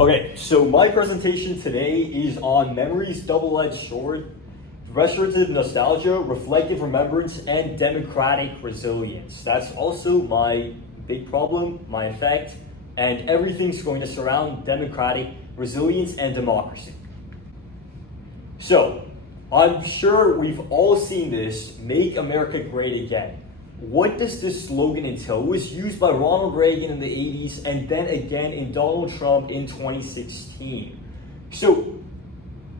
Okay, so my presentation today is on memory's double-edged sword, restorative nostalgia, reflective remembrance, and democratic resilience. That's also my big problem, my effect, and everything's going to surround democratic resilience and democracy. So, I'm sure we've all seen this, "Make America Great Again." What does this slogan entail? It was used by Ronald Reagan in the 80s and then again in Donald Trump in 2016. So,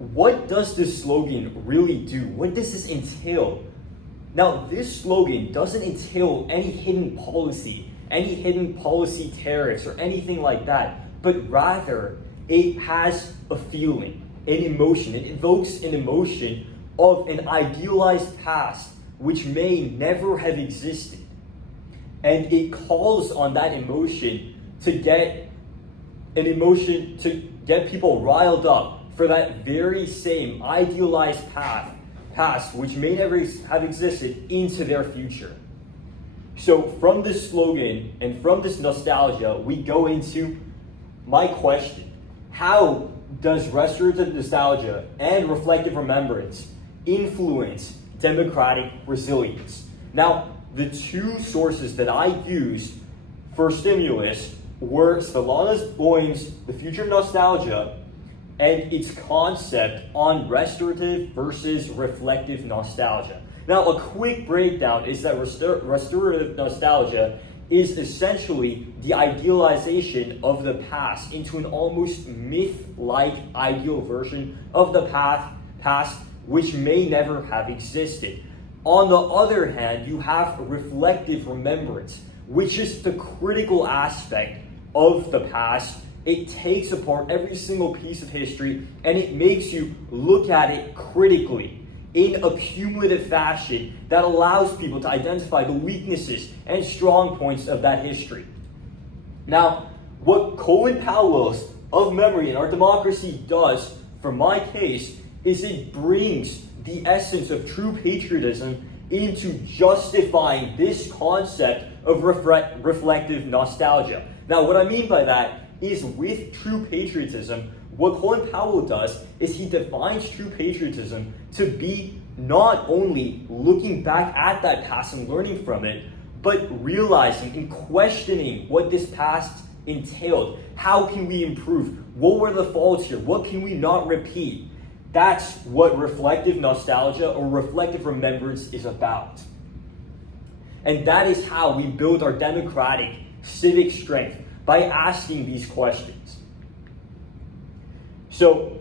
what does this slogan really do? What does this entail? Now, this slogan doesn't entail any hidden policy tariffs, or anything like that, but rather it has a feeling, an emotion. It evokes an emotion of an idealized past which may never have existed. And it calls on that emotion to get people riled up for that very same idealized past which may never have existed into their future. So from this slogan and from this nostalgia, we go into my question. How does restorative nostalgia and reflective remembrance influence democratic resilience? Now, the two sources that I used for stimulus were Svetlana Boym's The Future of Nostalgia and its concept on restorative versus reflective nostalgia. Now, a quick breakdown is that restorative nostalgia is essentially the idealization of the past into an almost myth-like ideal version of the past which may never have existed. On the other hand, you have reflective remembrance, which is the critical aspect of the past. It takes apart every single piece of history and it makes you look at it critically in a cumulative fashion that allows people to identify the weaknesses and strong points of that history. Now, what Colin Powell's of memory in our democracy does, for my case, is it brings the essence of true patriotism into justifying this concept of reflective nostalgia. Now, what I mean by that is with true patriotism, what Colin Powell does is he defines true patriotism to be not only looking back at that past and learning from it, but realizing and questioning what this past entailed. How can we improve? What were the faults here? What can we not repeat? That's what reflective nostalgia or reflective remembrance is about. And that is how we build our democratic civic strength, by asking these questions. So,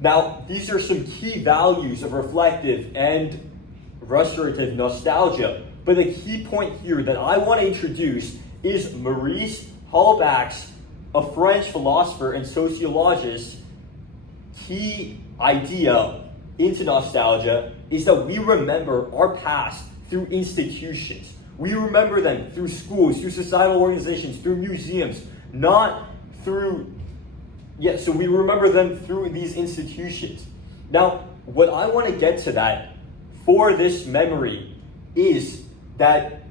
now these are some key values of reflective and restorative nostalgia. But the key point here that I want to introduce is Maurice Halbach's, a French philosopher and sociologist, key idea into nostalgia is that we remember our past through institutions. We remember them through schools, through societal organizations, through museums, not through, so we remember them through these institutions. Now, what I want to get to that for this memory is that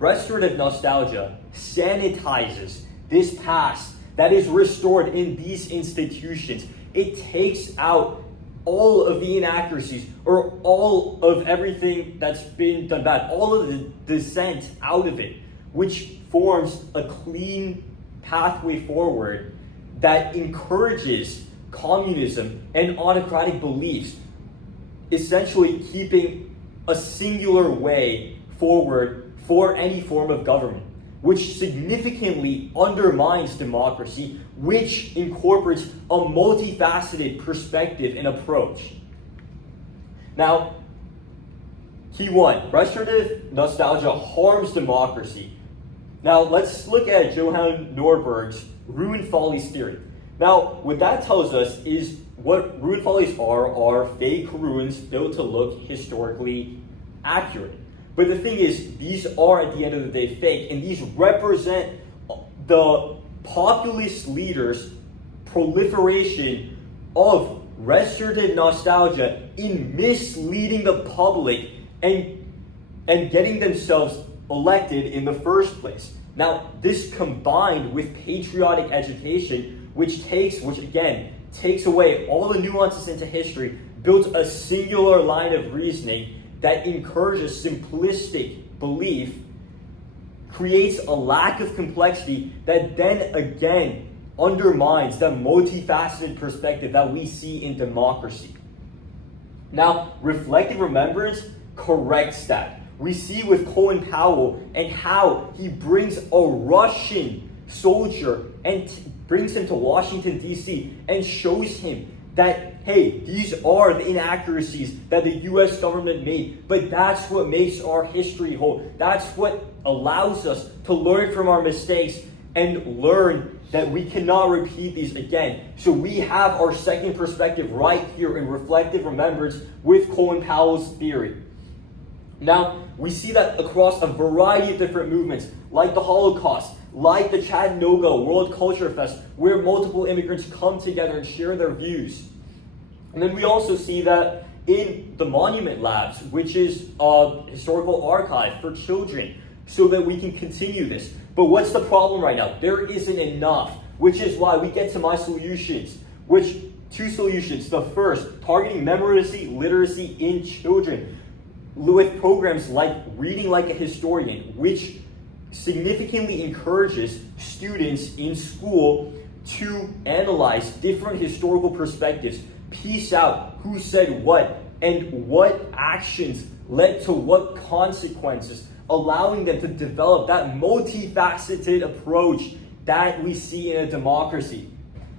restorative nostalgia sanitizes this past that is restored in these institutions. It takes out all of the inaccuracies or all of everything that's been done bad, all of the dissent out of it, which forms a clean pathway forward that encourages communism and autocratic beliefs, essentially keeping a singular way forward for any form of government, which significantly undermines democracy, which incorporates a multifaceted perspective and approach. Now, key one, restorative nostalgia harms democracy. Now, let's look at Johann Norberg's ruined follies theory. Now, what that tells us is what ruined follies are fake ruins built to look historically accurate. But the thing is, these are at the end of the day fake, and these represent the populist leaders' proliferation of restorative nostalgia in misleading the public and getting themselves elected in the first place. Now, this combined with patriotic education which again takes away all the nuances into history, builds a singular line of reasoning that encourages simplistic belief, creates a lack of complexity that then again undermines the multifaceted perspective that we see in democracy. Now, reflective remembrance corrects that. We see with Colin Powell and how he brings a Russian soldier and brings him to Washington, D.C. and shows him that, hey, these are the inaccuracies that the U.S. government made, but that's what makes our history whole. That's what allows us to learn from our mistakes and learn that we cannot repeat these again. So we have our second perspective right here in reflective remembrance with Colin Powell's theory. Now, we see that across a variety of different movements, like the Holocaust, like the Chattanooga World Culture Fest, where multiple immigrants come together and share their views. And then we also see that in the Monument Labs, which is a historical archive for children, so that we can continue this. But what's the problem right now? There isn't enough, which is why we get to my solutions, which two solutions. The first, targeting numeracy, literacy in children, with programs like Reading Like a Historian, which significantly encourages students in school to analyze different historical perspectives, piece out who said what, and what actions led to what consequences, allowing them to develop that multifaceted approach that we see in a democracy.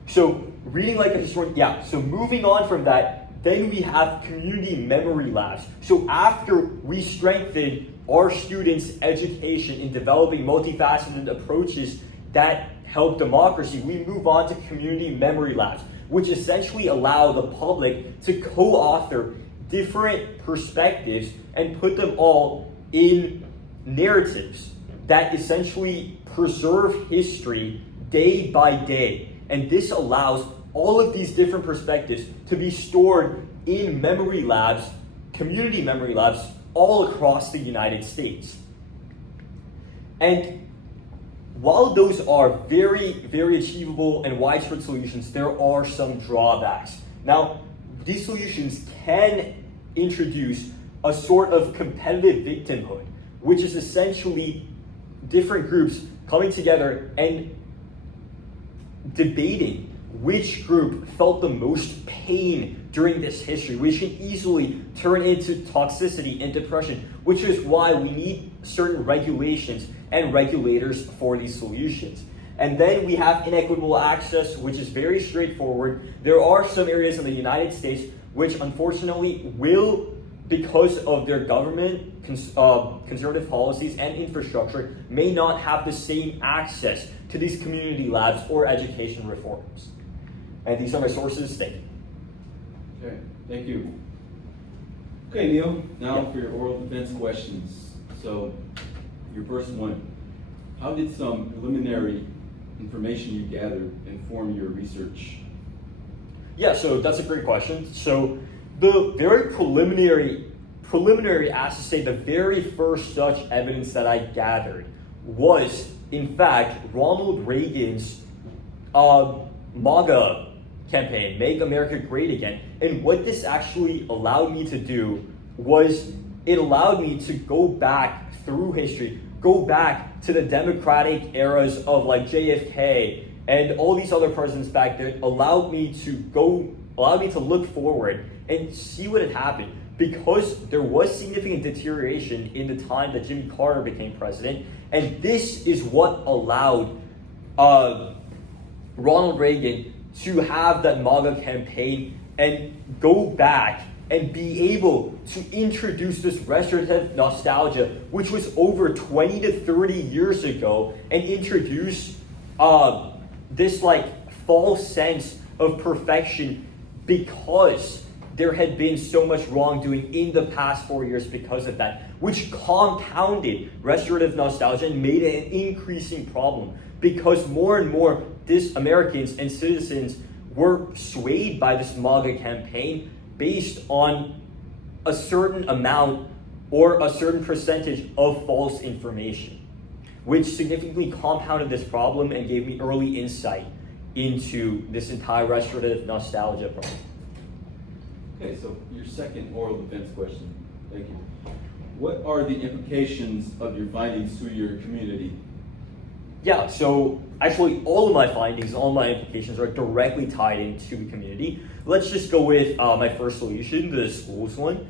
So, Reading Like a Historian, so moving on from that, then we have community memory labs. So after we strengthen our students' education in developing multifaceted approaches that help democracy, we move on to community memory labs, which essentially allow the public to co-author different perspectives and put them all in narratives that essentially preserve history day by day. And this allows all of these different perspectives to be stored in memory labs, community memory labs, all across the United States. And while those are very, very achievable and widespread solutions, there are some drawbacks. Now, these solutions can introduce a sort of competitive victimhood, which is essentially different groups coming together and debating which group felt the most pain during this history, which can easily turn into toxicity and depression, which is why we need certain regulations and regulators for these solutions. And then we have inequitable access, which is very straightforward. There are some areas in the United States which unfortunately will, because of their government conservative policies and infrastructure, may not have the same access to these community labs or education reforms. And these are my sources. Thank you. Okay, thank you. Okay, Neil, now for your oral defense questions. So, your first one, how did some preliminary information you gathered inform your research? Yeah, so that's a great question. So, the very preliminary as to say, the very first such evidence that I gathered was, in fact, Ronald Reagan's MAGA campaign, Make America Great Again. And what this actually allowed me to do was it allowed me to go back through history, go back to the democratic eras of like JFK and all these other presidents back there, allowed me to look forward and see what had happened. Because there was significant deterioration in the time that Jimmy Carter became president, and this is what allowed Ronald Reagan to have that MAGA campaign and go back and be able to introduce this restorative nostalgia, which was over 20 to 30 years ago, and introduce this like false sense of perfection because there had been so much wrongdoing in the past 4 years because of that, which compounded restorative nostalgia and made it an increasing problem because more and more Americans and citizens were swayed by this MAGA campaign based on a certain amount or a certain percentage of false information, which significantly compounded this problem and gave me early insight into this entire restorative nostalgia problem. Okay, so your second oral defense question. Thank you. What are the implications of your findings to your community? Yeah, so actually all of my findings, all my implications are directly tied into the community. Let's just go with my first solution, the schools one.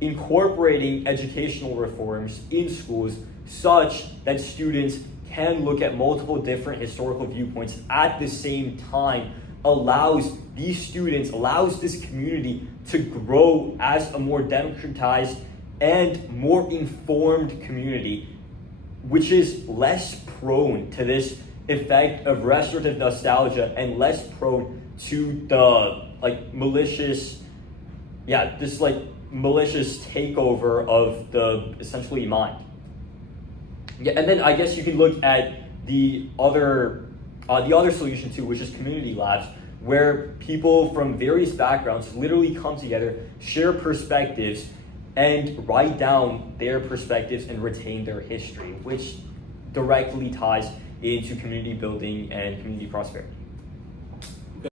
Incorporating educational reforms in schools such that students can look at multiple different historical viewpoints at the same time allows these students, allows this community to grow as a more democratized and more informed community, which is less prone to this effect of restorative nostalgia and less prone to the malicious takeover of the essentially mind. Yeah, and then I guess you can look at the other solution too, which is community labs, where people from various backgrounds literally come together, share perspectives, and write down their perspectives and retain their history, which directly ties into community building and community prosperity.